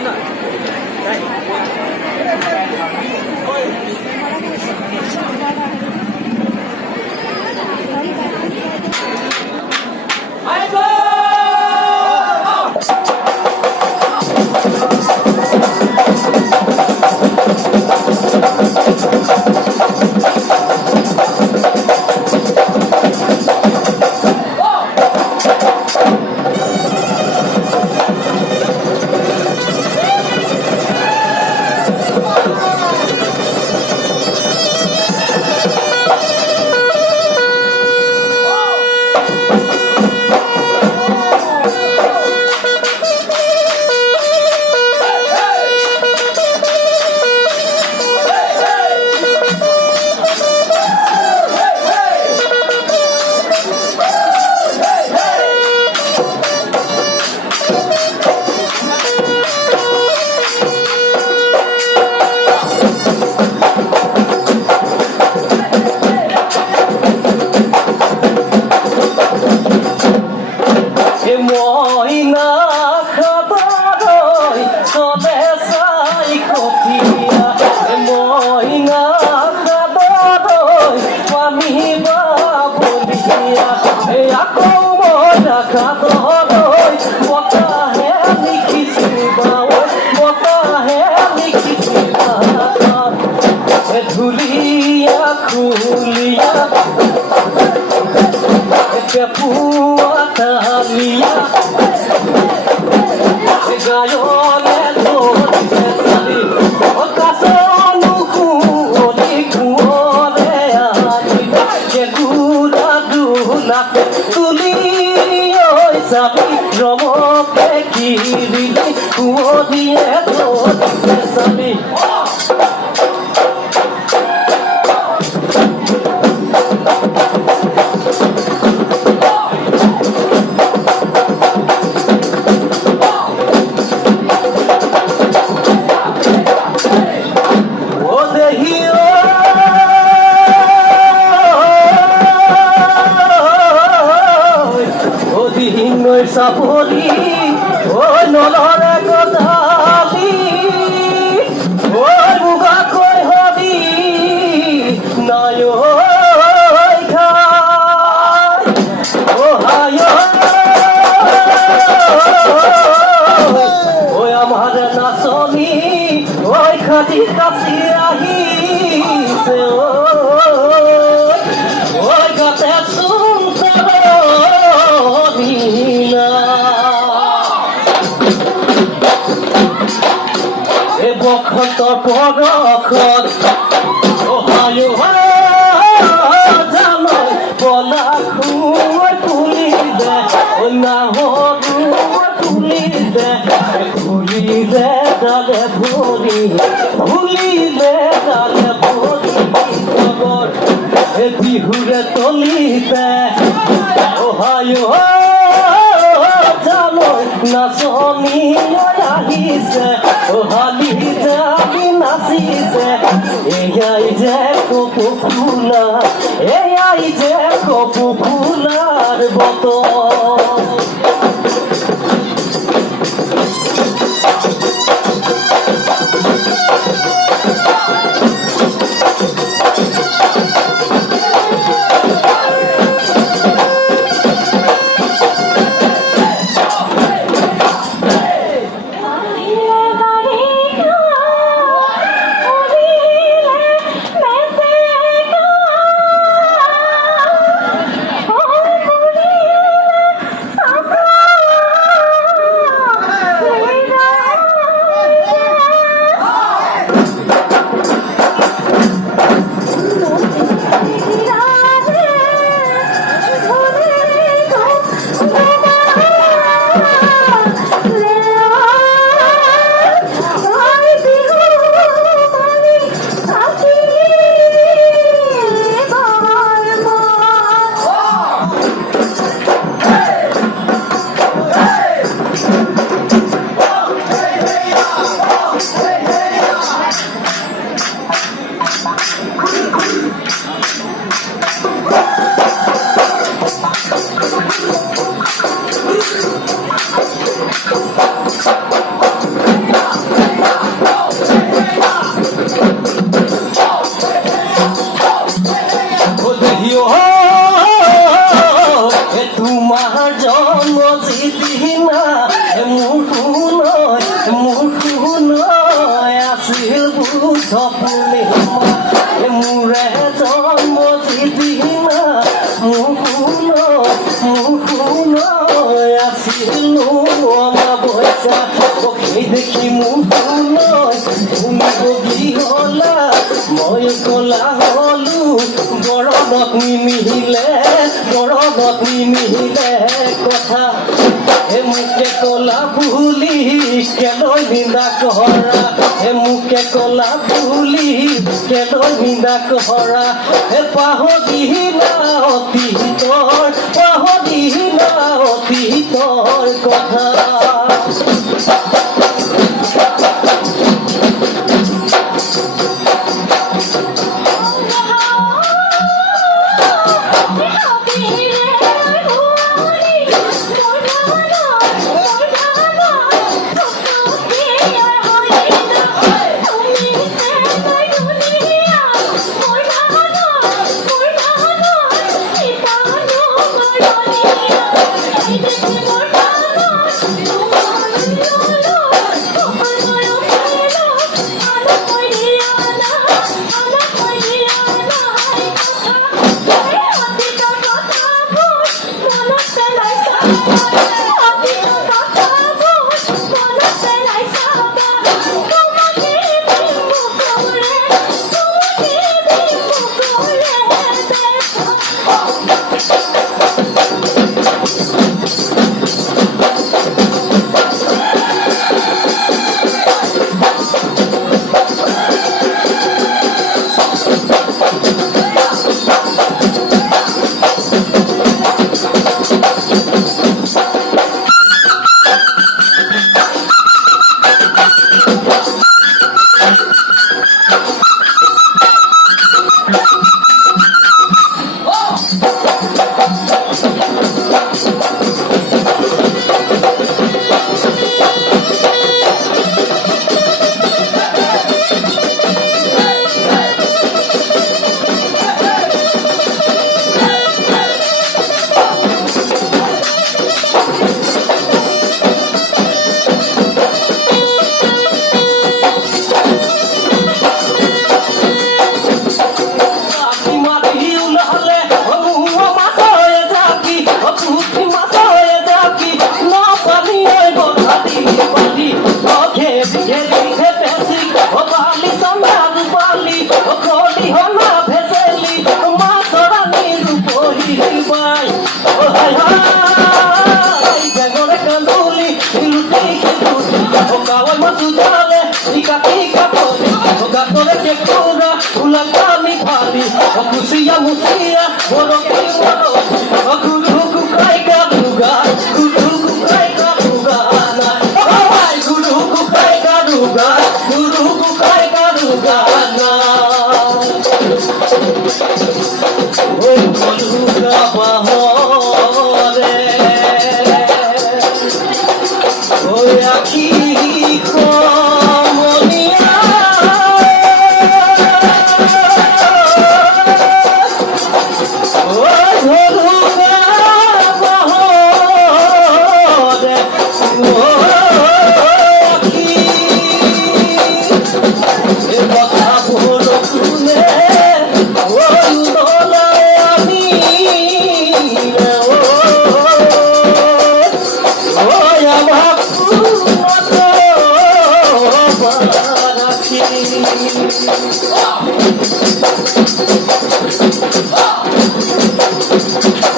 না ধুলিয়া খুলিয়া পুয়ালিয়া গায়নে ধরছে সালি ও কাসনু কুলি কুলে আজি যে গুলা দুলাতে তুলি ওই সাবি রমকে কিরিলি কুদিয়ে ধরছে সালি সাপরি ওই নলরে গদালি ওই মুগা কই হবি নাই খাই ও হায় ওই আমার নাচনি ওই খাটি কাছি আহিছে ওই গাতে শুনতে বখত পরখত ওহায় জানো বলা খুঁয় তুলি দে না হরু তুলি দে ভুলিলে ডালে ভরি ভুলিলে ডালে ভরি খবর বিহুরে তলিতে ওহায় জানো নাচনি আহিছে হালি যাবি নাচিছে এয়াই যে কপু ফুলা এয়াই যে কপু ফুলার বতন অমাবস্যা ওকে দেখি মুখ নয় তুমি বগি হলা মই কলা হলু বড় বতনি মিহিলে কথা হে মুখে কলা বুলি কেন নিন্দা কহরা হে মুখে কলা বুলি কেন নিন্দা কহরা হে পাহদিলা অতীতৰ কথা Musia, boro guru kai gaduga, guru kai gaduga, ai guru kai gaduga, guru kai gaduga na. Oi gaduga bahore, oi akhi ko Oh!